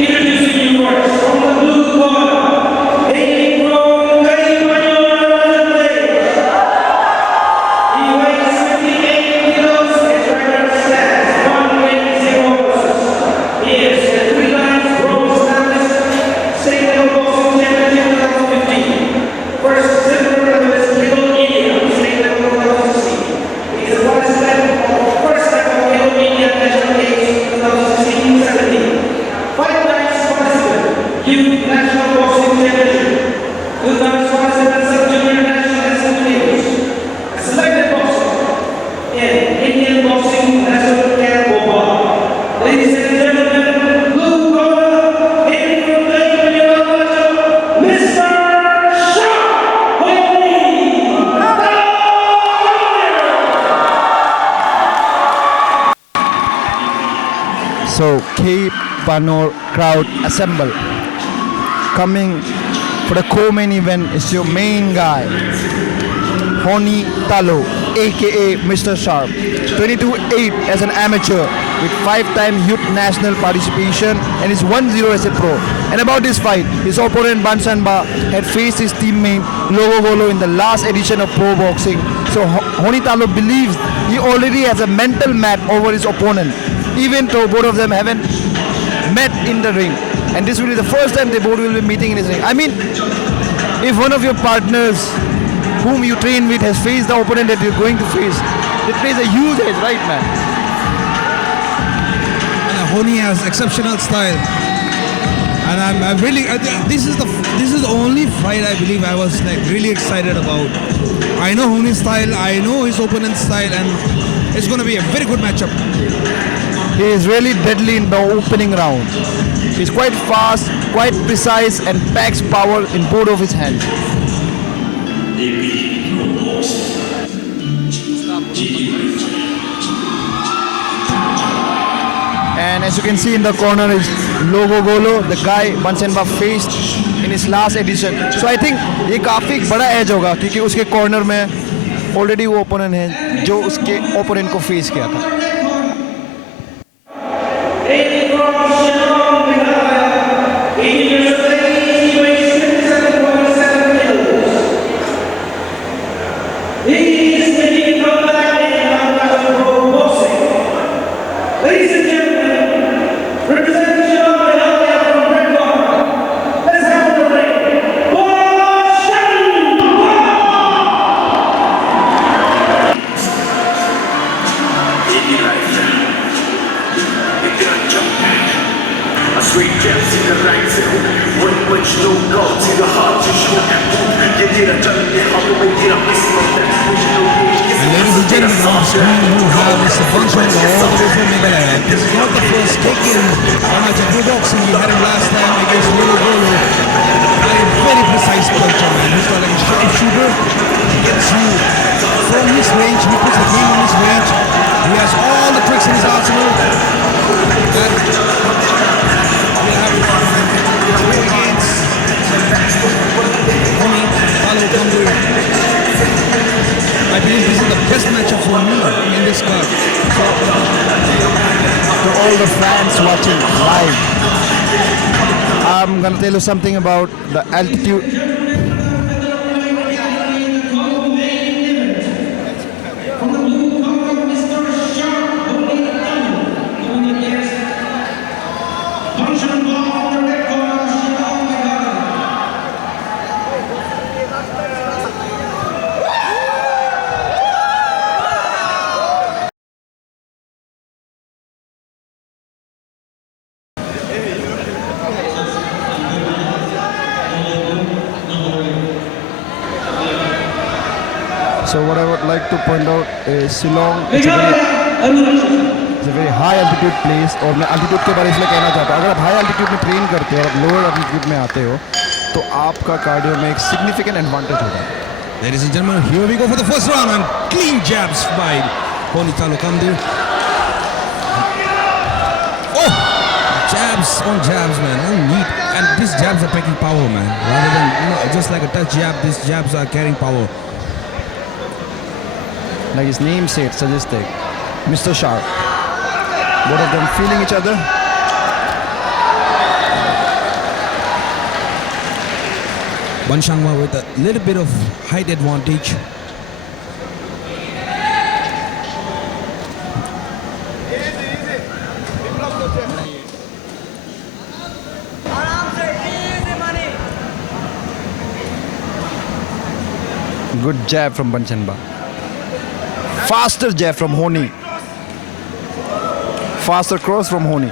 Introducing you first from the blue corner, hailing from California, he weighs 58 kilos and record stands 180. He is a 3 times bronze medalist, state level boxing champion 2015. First silver medalist, Little India, state level 2016. He is the first ever Little India national games 2016-17. 5 times participant, youth national boxing championship, 2 times participant sub-junior national wrestling games, a selected boxer in Indian boxing national camp Bhopal. Ladies and gentlemen, blue corner, hailing from Bengaluru, Mr. So Cape Banor crowd assemble. Coming for the co-main event is your main guy, Honi Talo, aka Mr. Sharp. 22-8 as an amateur with 5-time youth national participation and is 1-0 as a pro. And about this fight, his opponent Bansanba had faced his teammate Logo Golo in the last edition of pro boxing. So Honi Talo believes he already has a mental map over his opponent, even though both of them haven't met in the ring. And this will be the first time they both will be meeting in his ring. I mean, if one of your partners whom you train with has faced the opponent that you're going to face, it plays a huge edge, right, man? Honi has exceptional style, and I'm really. This is the only fight I believe I was like really excited about. I know Honi's style, I know his opponent's style, and it's going to be a very good matchup. He is really deadly in the opening round. He's quite fast, quite precise, and packs power in both of his hands. And as you can see in the corner is Logo Golo, the guy Bansanba faced in his last edition. So I think ये काफी बड़ा as होगा क्योंकि उसके corner में already वो opponent है जो उसके ओपोनेंट को फेस किया था. Ladies and gentlemen, representing Philadelphia from Red Corner, let's have the ring, A sweet gems in the ranks, one punch no go to the heart to show. You did a jump, you have to make it up, this is my And ladies and gentlemen, on screen you have Mr. Bansanba all the way from Meghalaya. This is not the first kick-in on a Pro boxing. We had him last time against Logo Golo. A very precise puncher, man. He's got like a sharpshooter. He gets you from his range. He puts the game on his range. He has all the tricks in his arsenal. That we'll have to go against Honi Talo Kambu. I believe this is the best matchup for me in this card. To all the fans watching live, I'm gonna tell you something about the altitude. So what I would like to point out is Shillong it's a very high altitude place और मैं altitude के बारे में इसलिए कहना चाहता हूँ अगर आप high altitude में train करते हो और आप lower altitude में आते हो तो आपका cardio में एक significant advantage होता है. Ladies and gentlemen, here we go for the first round and clean jabs by Honi Talo Kambu. Oh! Jabs on jabs, man. Oh, neat. And these jabs are packing power, man. Rather than just like a touch jab, these jabs are carrying power. Like his name said, suggested, Mr. Sharp. Both of them feeling each other. Banshangwa with a little bit of height advantage. Good jab from Banchenba. Faster jab from Honi. Faster cross from Honi.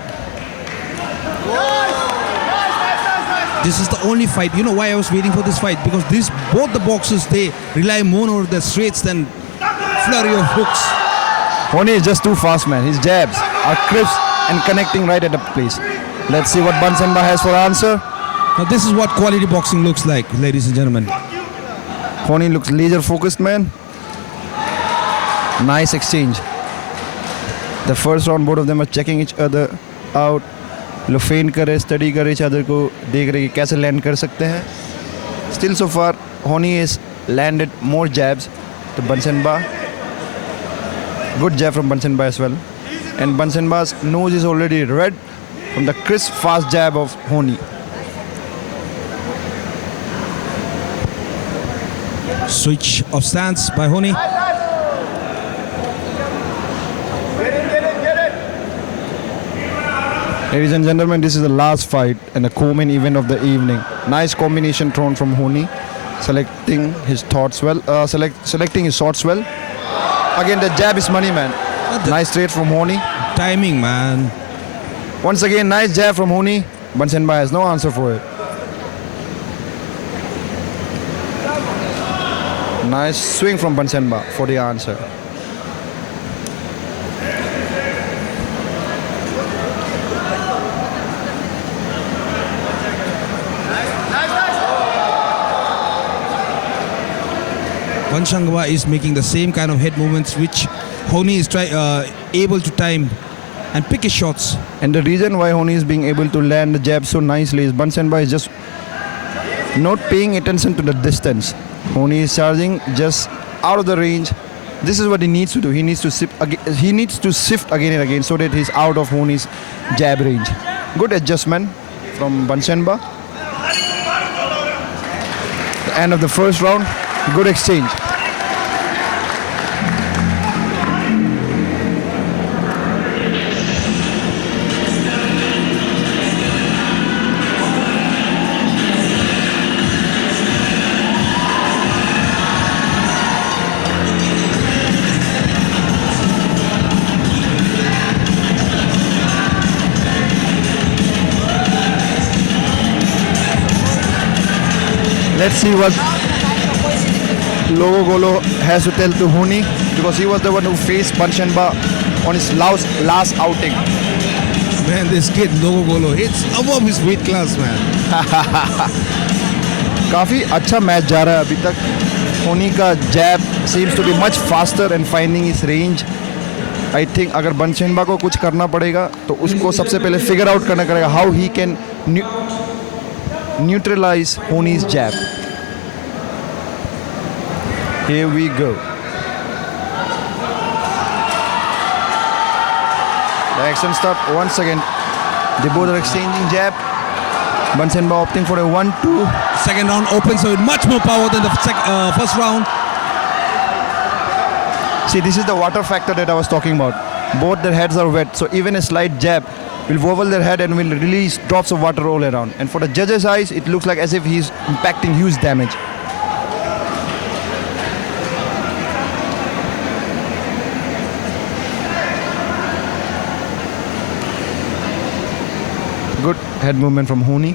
This is the only fight. You know why I was waiting for this fight? Because both the boxers, they rely more on the straights than flurry of hooks. Honi is just too fast, man. His jabs are crisp and connecting right at the place. Let's see what Banchenba has for answer. Now this is what quality boxing looks like, ladies and gentlemen. Honi looks laser focused, man. Nice exchange. The first round, both of them are checking each other out. लोग फेंट कर रहे, study कर रहे each other को, देख रहे कि कैसे लैंड कर सकते हैं. Still so far, Honi has landed more jabs to Banchenba. Good jab from Banchenba as well. And Banchenba's nose is already red from the crisp, fast jab of Honi. Switch of stance by Honi. Ladies and gentlemen, this is the last fight and the co-main event of the evening. Nice combination thrown from Honi, selecting his thoughts well, selecting his shots well. Again, the jab is money, man. Nice straight from Honi. Timing, man. Once again, nice jab from Honi. Banchenba has no answer for it. Nice swing from Banchenba for the answer. Banshangwa is making the same kind of head movements which Honi is able to time and pick his shots. And the reason why Honi is being able to land the jab so nicely is Banchenba is just not paying attention to the distance. Honi is charging just out of the range. This is what he needs to do. He needs to shift again and again so that he's out of Honi's jab range. Good adjustment from Banchenba. The end of the first round. Good exchange. Let's see what Logo Golo has to tell to Honi, because he was the one who faced Banchenba on his last outing. Man, this kid Logo Golo, it's above his weight class, man. काफ़ी अच्छा match जा रहा है अभी तक. Honi का jab seems to be much faster and finding his range. I think अगर Banchenba को कुछ करना पड़ेगा तो उसको सबसे पहले figure out करना पड़ेगा how he can neutralize Honi's jab. Here we go. The action start once again. They both are exchanging jab. Banchenba opting for a 1-2. Second round opens with much more power than the first round. See, this is the water factor that I was talking about. Both their heads are wet, so even a slight jab will wobble their head and will release drops of water all around. And for the judge's eyes, it looks like as if he's impacting huge damage. Good head movement from Honi.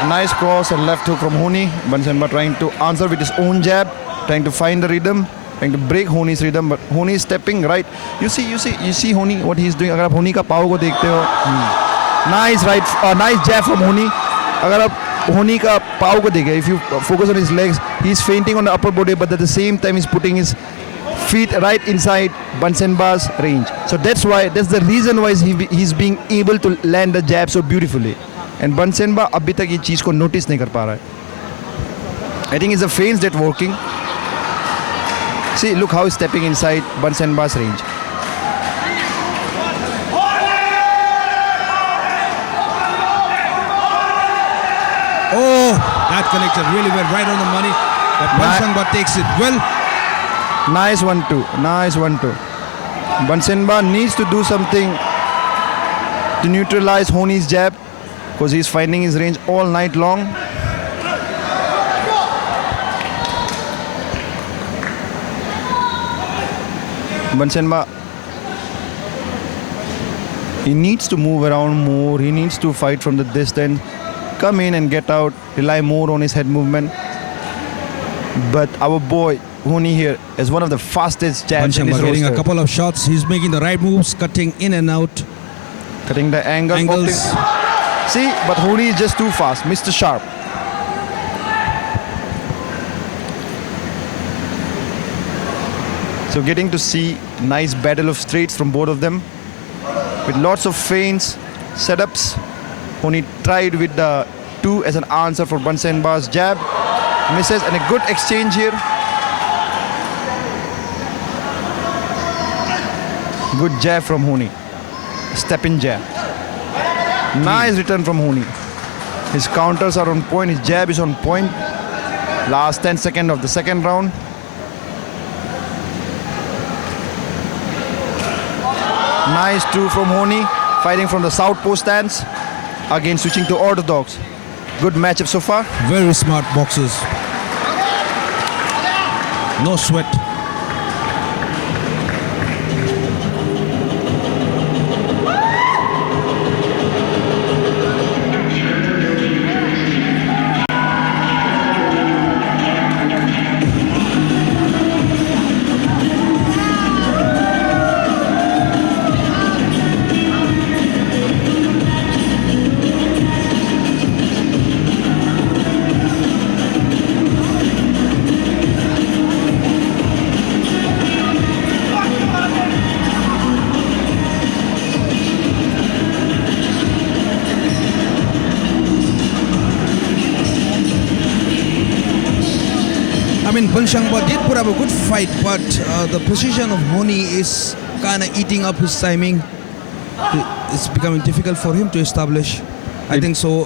A nice cross and left hook from Honi. Banchenba trying to answer with his own jab, trying to find the rhythm, trying to break Honi's rhythm, but Honi is stepping right. You see Honi, what he's doing. अगर आप Honi का पाव को देखते हो, nice jab from Honi. अगर आप Honi का पाव को देखें, if you focus on his legs, he's feinting on the upper body, but at the same time he's putting his feet right inside Banchenba's range. So that's the reason why he's being able to land the jab so beautifully. And Banchenba अभी तक ये चीज़ को notice नहीं कर पा रहा है. I think it's the feints that working. See, look how he's stepping inside Banchenba's range. That connector really went right on the money. But Bansangba takes it well. Nice 1-2. Nice 1-2. Bansenba needs to do something to neutralize Honi's jab because he's finding his range all night long. Bansenba, he needs to move around more. He needs to fight from the distance, come in and get out, rely more on his head movement. But our boy Honi here is one of the fastest jabs in his Bansangba getting a roster. couple of shots. He's making the right moves, cutting in and out. Cutting the angle. Angles. See, but Honi is just too fast. Mr. Sharp. So getting to see nice battle of straights from both of them. With lots of feints, setups. Honi tried with the 2 as an answer for Bansenba's jab. Misses, and a good exchange here. Good jab from Honi. Step in jab. Nice return from Honi. His counters are on point. His jab is on point. Last 10 seconds of the second round. Nice 2 from Honi. Fighting from the southpaw stance. Again switching to orthodox. Good matchup so far. Very smart boxers. No sweat. I mean, Bansangba did put up a good fight, but the precision of Honi is kind of eating up his timing. It's becoming difficult for him to establish. I think so.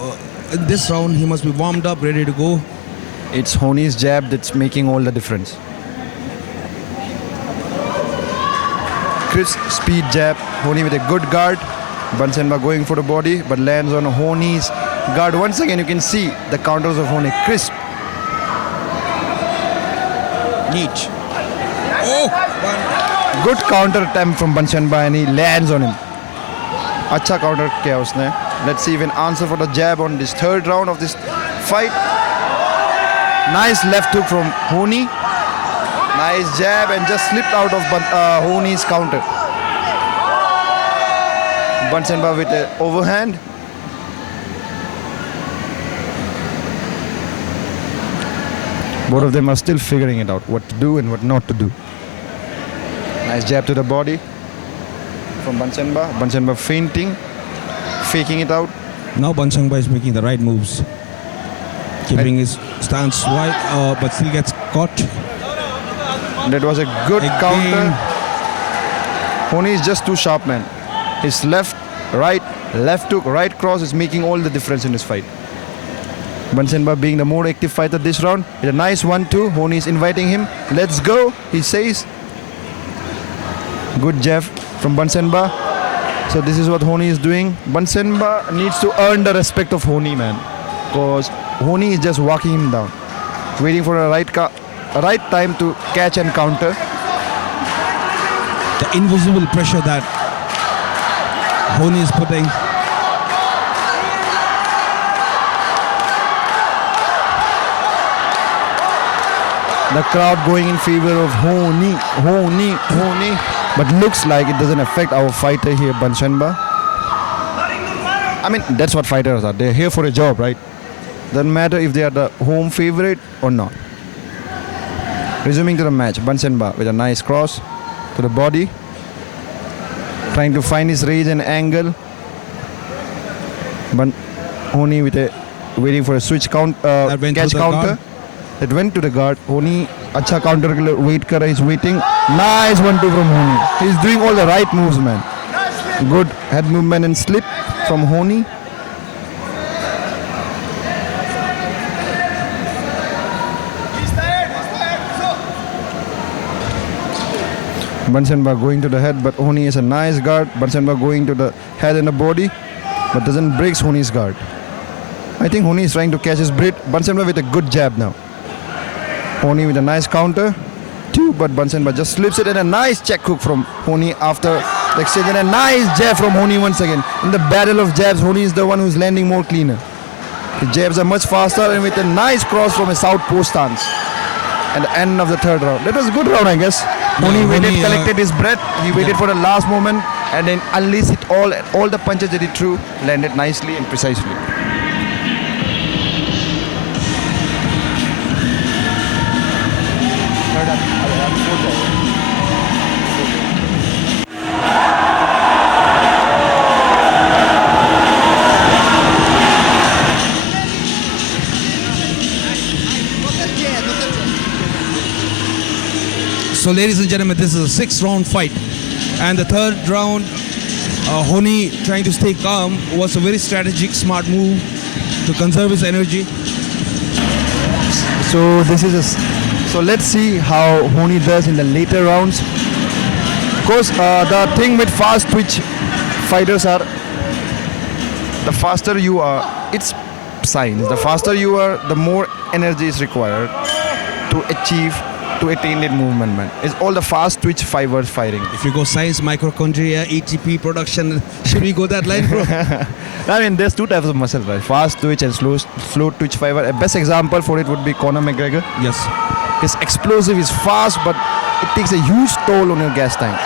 In this round, he must be warmed up, ready to go. It's Honi's jab that's making all the difference. Crisp speed jab. Honi with a good guard. Bansenba going for the body, but lands on Honi's guard. Once again, you can see the counters of Honi. Crisp. Neat. Oh! One. Good counter attempt from Bansenba and he lands on him. अच्छा counter किया उसने. Let's see if an answer for the jab on this third round of this fight. Nice left hook from Honi. Nice jab and just slipped out of Honi's counter. Bansenba with an overhand. Both of them are still figuring it out, what to do and what not to do. Nice jab to the body from Bansenba. Bansenba feinting, faking it out. Now Bansangba is making the right moves. Keeping his stance wide, but still gets caught. That was a good Again. counter. Honi is just too sharp, man. His left, right, left hook, right cross is making all the difference in this fight. Bansenba being the more active fighter this round. With a nice 1-2. Honi is inviting him. Let's go, he says. Good jab from Bansenba. So this is what Honi is doing. Bansenba needs to earn the respect of Honi, man. Because Honi is just walking him down. Waiting for a right time to catch and counter. The invisible pressure that Honi is putting. The crowd going in favor of Honi. But looks like it doesn't affect our fighter here, Bansenba. I mean, that's what fighters are. They're here for a job, right? Doesn't matter if they are the home favorite or not. Resuming to the match, Bansenba with a nice cross to the body. Trying to find his range and angle. Honi with a waiting for a switch count, That went catch to the counter. guard. That went to the guard. Honi, अच्छा counter के लिए wait कर रहा है, he's waiting. Nice 1-2 from Honi. He's doing all the right moves, man. Good head movement and slip from Honi. Bansenba going to the head, but Honi is a nice guard. Bansenba going to the head and the body, but doesn't breaks Honi's guard. I think Honi is trying to catch his breath. Bansenba with a good jab now. Honi with a nice counter. Two, but Bansenba just slips it, and a nice check hook from Honi after the exchange, and a nice jab from Honi once again. In the battle of jabs, Honi is the one who's landing more cleaner. The jabs are much faster, and with a nice cross from a southpaw stance. At the end of the third round. That was a good round, I guess. Honi waited, Honi, collected his breath. He waited for the last moment, and then unleashed it all. All the punches that he threw landed nicely and precisely. So, ladies and gentlemen, this is a 6-round fight, and the third round, Honi trying to stay calm was a very strategic, smart move to conserve his energy. So this is so let's see how Honi does in the later rounds. Of course, the thing with fast twitch fighters are the faster you are, it's science. The faster you are, the more energy is required to attain that movement. Man, it's all the fast twitch fibers fighting. If you go science, mitochondria, ATP production, should we go that line, bro? I mean, there's two types of muscle, right? Fast twitch and slow twitch fiber. A best example for it would be Conor McGregor. Yes. His explosive is fast, but it takes a huge toll on your gas tank.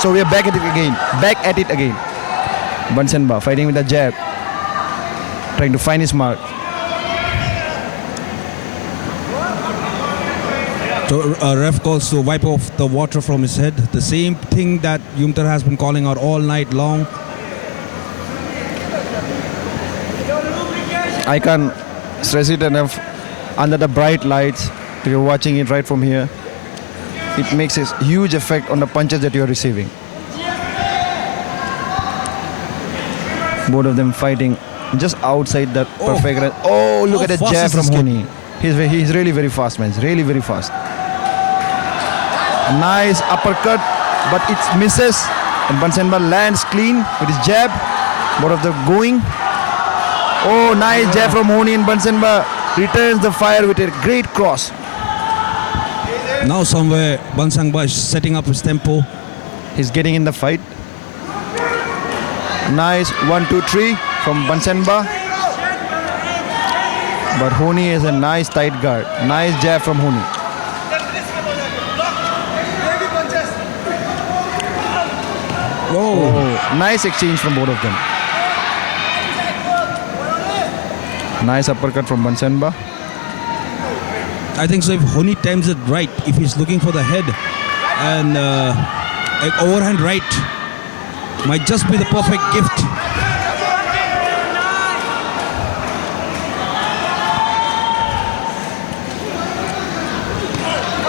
So we are back at it again. Bansenba fighting with a jab, trying to find his mark. So ref calls to wipe off the water from his head. The same thing that Yumtar has been calling out all night long. I can't stress it enough. Under the bright lights, if you're watching it right from here, it makes a huge effect on the punches that you're receiving. Both of them fighting just outside that perfect range. Oh, look at the fast jab is from this kid? Honi. He's really very fast, man. He's really very fast. Nice uppercut, but it misses. And Bansenba lands clean with his jab. Both of them going. Oh, nice jab from Honi, and Bansenba returns the fire with a great cross. Now somewhere Bansangba is setting up his tempo. He's getting in the fight. Nice 1, 2, 3 from Bansenba. But Honi is a nice tight guard. Nice jab from Honi. Oh, nice exchange from both of them. Nice uppercut from Bansenba. I think so. If Honi times it right, if he's looking for the head and an overhand right, might just be the perfect gift.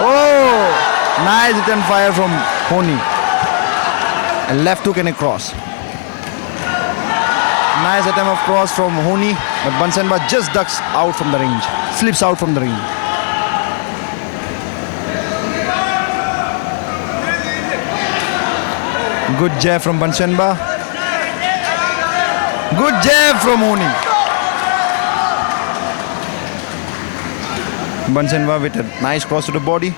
Oh, nice return fire from Honi. A left hook and a cross. Nice attempt of cross from Honi, but Bansenba just ducks out from the range, slips out from the ring. Good jab from Bansenba. Good jab from Honi. Bansenba with a nice cross to the body.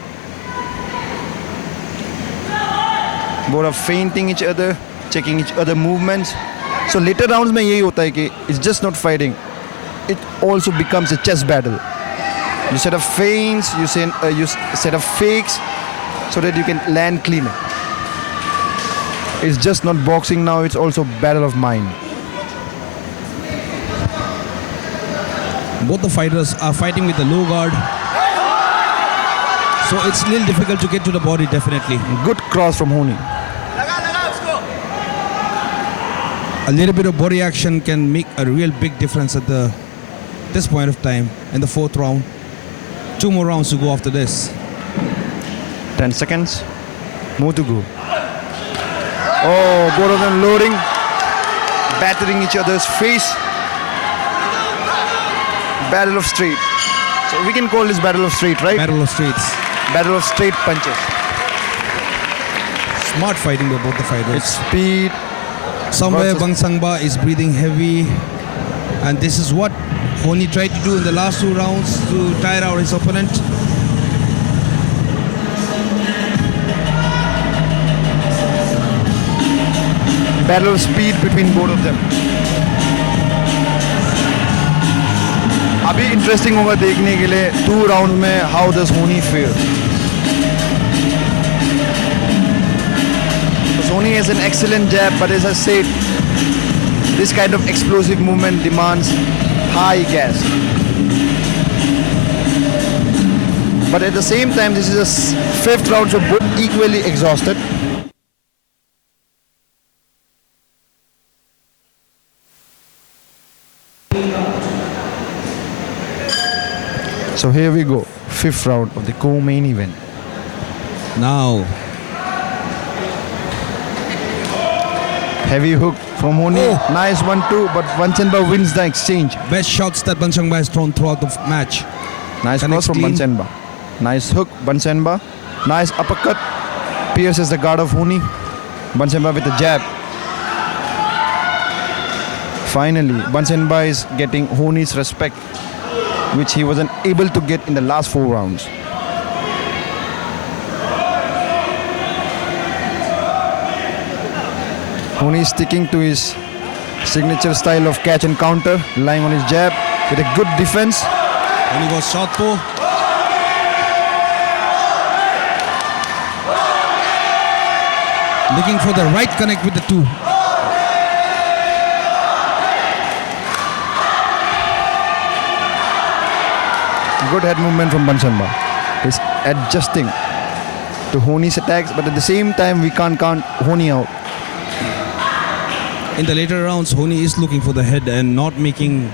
Both are feinting each other, checking each other movements. So later rounds में यही होता है कि it's just not fighting. It also becomes a chess battle. You set up feints, you set up fakes, so that you can land cleaner. It's just not boxing now, it's also battle of mind. Both the fighters are fighting with the low guard. So it's a little difficult to get to the body, definitely. Good cross from Honi. A little bit of body action can make a real big difference at this point of time in the fourth round. 2 more rounds to go after this. 10 seconds. More to go. Oh, both of them loading, battering each other's face. Battle of straight. So we can call this battle of straight, right? Battle of streets. Battle of straight punches. Smart fighting by both the fighters. It's speed. Somewhere versus- Bangsangba is breathing heavy, and this is what Honi tried to do in the last 2 rounds to tire out his opponent. Battle of speed between both of them. अभी interesting होगा देखने के लिए 2 round में how does होनी fair. Sony has an excellent jab, but as I said, this kind of explosive movement demands high gas. But at the same time, this is a 5th round, so both equally exhausted. So here we go, 5th round of the co-main event. Now, Heavy hook from Honi. Oh. Nice 1-2, but Banchenba wins the exchange. best shots that Bansangba has thrown throughout the match. Nice cross Connects from clean. Banchenba. Nice hook, Banchenba. Nice uppercut. Pierces the guard of Honi. Banchenba with a jab. Finally, Banchenba is getting Honi's respect, which he wasn't able to get in the last 4 rounds. Honi is sticking to his signature style of catch and counter, relying on his jab with a good defense. Honi goes southpaw. Looking for the right connect with the 2. Good head movement from Banchenba. He's adjusting to Honi's attacks, but at the same time, we can't count Honi out. In the later rounds, Honi is looking for the head and not making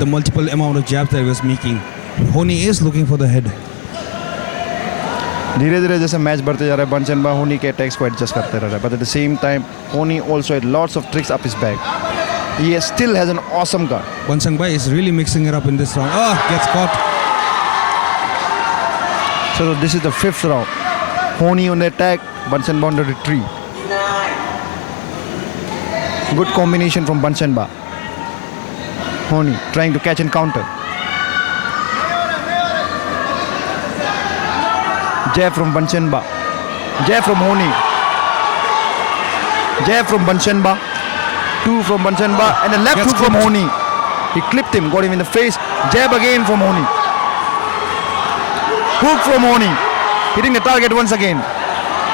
the multiple amount of jabs that he was making. Honi is looking for the head. धीरे धीरे जैसे match बढ़ते जा रहा है बंचनबा होनी के attacks को एडजस्ट करते रह रहा है but at the same time Honey also had lots of tricks up his back he still has an awesome guard. Bansangba is really mixing it up in this round. Oh, gets caught. So this is the 5th round. Honi on the attack, Banchenba on the retreat. Good combination from Banchenba. Honi trying to catch and counter. Jab from Banchenba. Jab from Honi. Jab from Banchenba. 2 from Banchenba and a left Gets hook from clipped. Honi. He clipped him, got him in the face. Jab again from Honi. Hook from Honi. Hitting the target once again.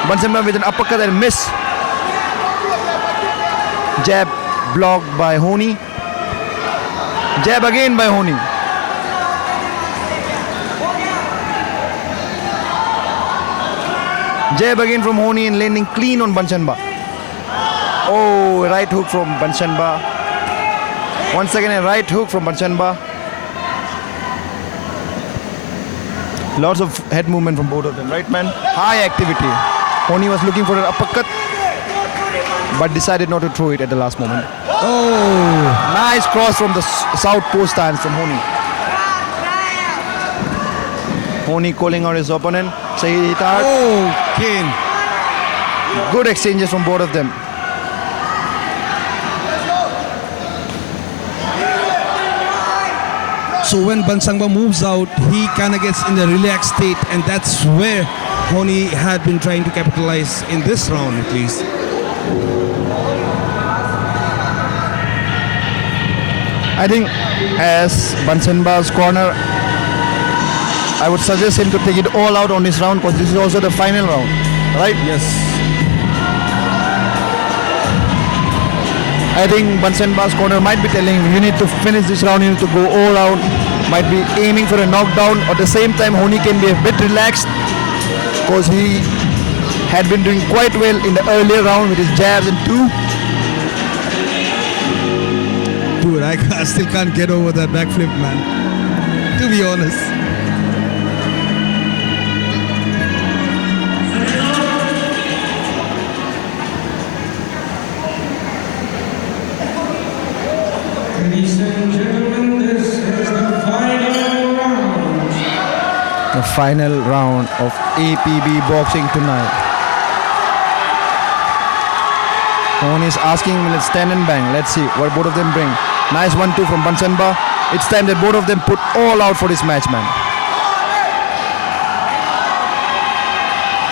Banchenba with an uppercut and miss. Jab blocked by Honi. Jab again by Honi. Jab again from Honi and landing clean on Banchenba. Oh, right hook from Banchenba. Once again a right hook from Banchenba. Lots of head movement from both of them, right man? High activity. Honi was looking for an uppercut but decided not to throw it at the last moment. Oh, Nice cross from the southpaw stance from Honi. Honi calling out his opponent. Saeed Hitard. oh, Kane. Good exchanges from both of them. So when Bansangba moves out, he kind of gets in a relaxed state, and that's where Honi had been trying to capitalize in this round at least. I think as Banchenba's corner, I would suggest him to take it all out on this round because this is also the final round, right? Yes. I think Banchenba's corner might be telling him, you need to finish this round, you need to go all out, might be aiming for a knockdown. At the same time, Honi can be a bit relaxed because he had been doing quite well in the earlier round with his jabs and 2. Dude, I still can't get over that backflip, man. To be honest. Ladies and gentlemen, this is the final round. The final round of APB boxing tonight. Honi is asking, let's stand and bang. Let's see what both of them bring. Nice 1-2 from Bunsenba. It's time that both of them put all out for this match, man.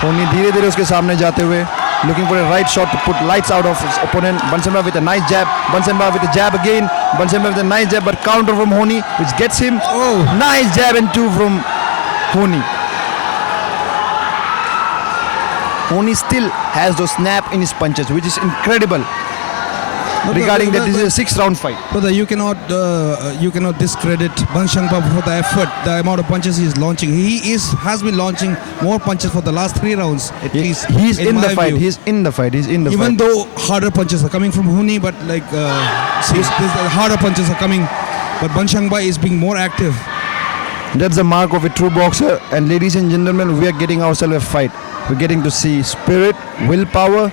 Honi धीरे-धीरे उसके सामने जाते हुए, looking for a right shot to put lights out of his opponent. Bunsenba with a nice jab. Bunsenba with a jab again. Bunsenba with a nice jab, but counter from Honi, which gets him. Oh. Nice jab and 2 from Honi. Honi still has those snap in his punches, which is incredible. Regarding that, this is a 6-round fight. Brother, you cannot discredit Bunshangpa for the effort, the amount of punches he is launching. He has been launching more punches for the last 3 rounds at least. He's in the my fight. view. He's in the fight. He's in the Even fight. though harder punches are coming from Huni, but like harder punches are coming, but Bunshangpa is being more active. That's the mark of a true boxer. And ladies and gentlemen, we are getting ourselves a fight. We're getting to see spirit, willpower.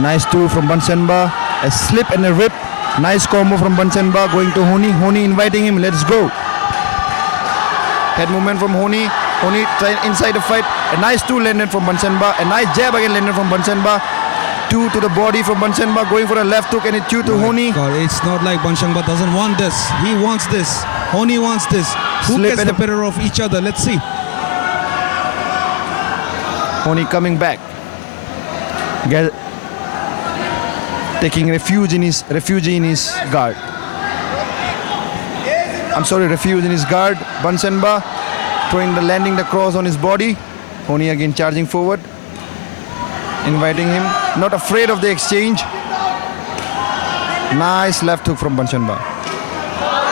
Nice 2 from Bunsenba. A slip and a rip. Nice combo from Bunsenba going to Honi. Honi inviting him. Let's go. Head movement from Honi. Honi trying inside the fight. A nice 2 landed from Bunsenba. A nice jab again landed from Bunsenba. 2 to the body from Bunsenba. Going for a left hook and a 2 to Honi. God, it's not like Bunshangpa doesn't want this. He wants this. Honi wants this. Who Slip gets and the better of each other? Let's see. Honi coming back. Taking refuge in his guard. Refuge in his guard. Bunsenba landing the cross on his body. Honi again charging forward, inviting him. Not afraid of the exchange. Nice left hook from Bunsenba.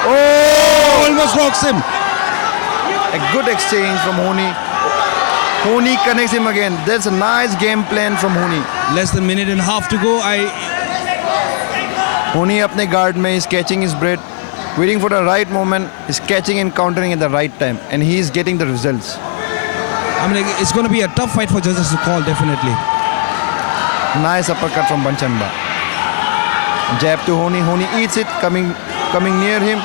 Oh, almost rocks him. A good exchange from Honi. Honi connects him again. That's a nice game plan from Honi. Less than a minute and a half to go. Honi अपने guard में is catching his breath, waiting for the right moment, is catching and countering at the right time, and he is getting the results. I mean, it's going to be a tough fight for judges to call, definitely. Nice uppercut from Bunsenba. Jab to Honi. Honi eats it, coming near him.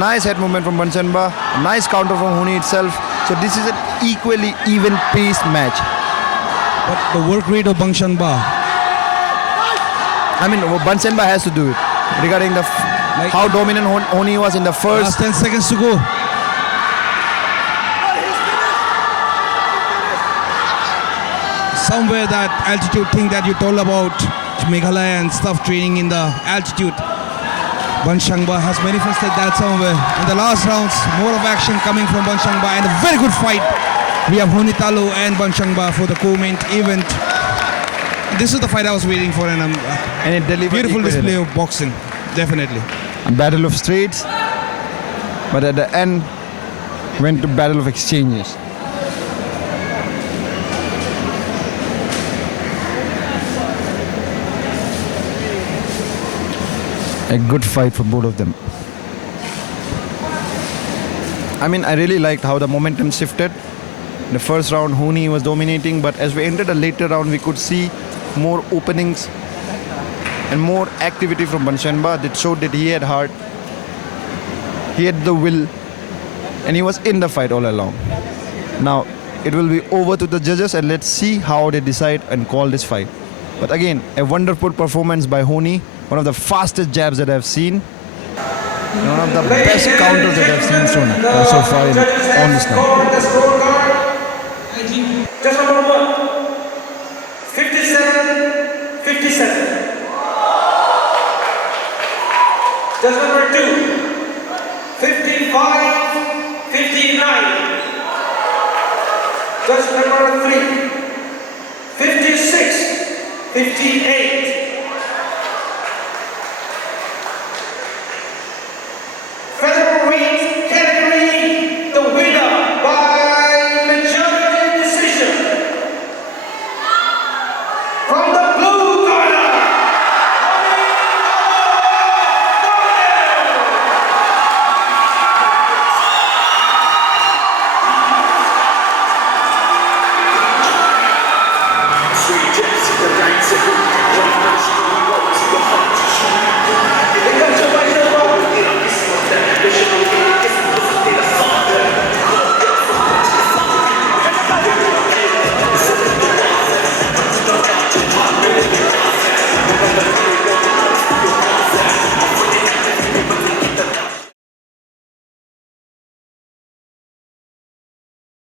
Nice head movement from Bunsenba. Nice counter from Honi itself. So this is an equally even-paced match. But the work rate of Bunshangpa. I mean, Bunsenba has to do it. Regarding the how dominant Honi was in the first. Last 10 seconds to go. Somewhere that altitude thing that you told about Meghalaya and stuff, training in the altitude. Bunshangpa has manifested that somewhere. In the last rounds, more of action coming from Bunshangpa and a very good fight. We have Honitalo and Bunshangpa for the co-main event. This is the fight I was waiting for, and it delivered. Beautiful display of boxing, definitely. A battle of straights, but at the end went to battle of exchanges. A good fight for both of them. I mean, I really liked how the momentum shifted. In the first round, Honi was dominating, but as we entered the later round, we could see more openings and more activity from Bunshangpa that showed that he had heart, he had the will, and he was in the fight all along. Now, it will be over to the judges, and let's see how they decide and call this fight. But again, a wonderful performance by Honi, one of the fastest jabs that I've seen, and one of the best counters that I've seen so far on this night. Just number 1, 57, 57. Just number 2, 55, 59. Just number 3, 56, 58.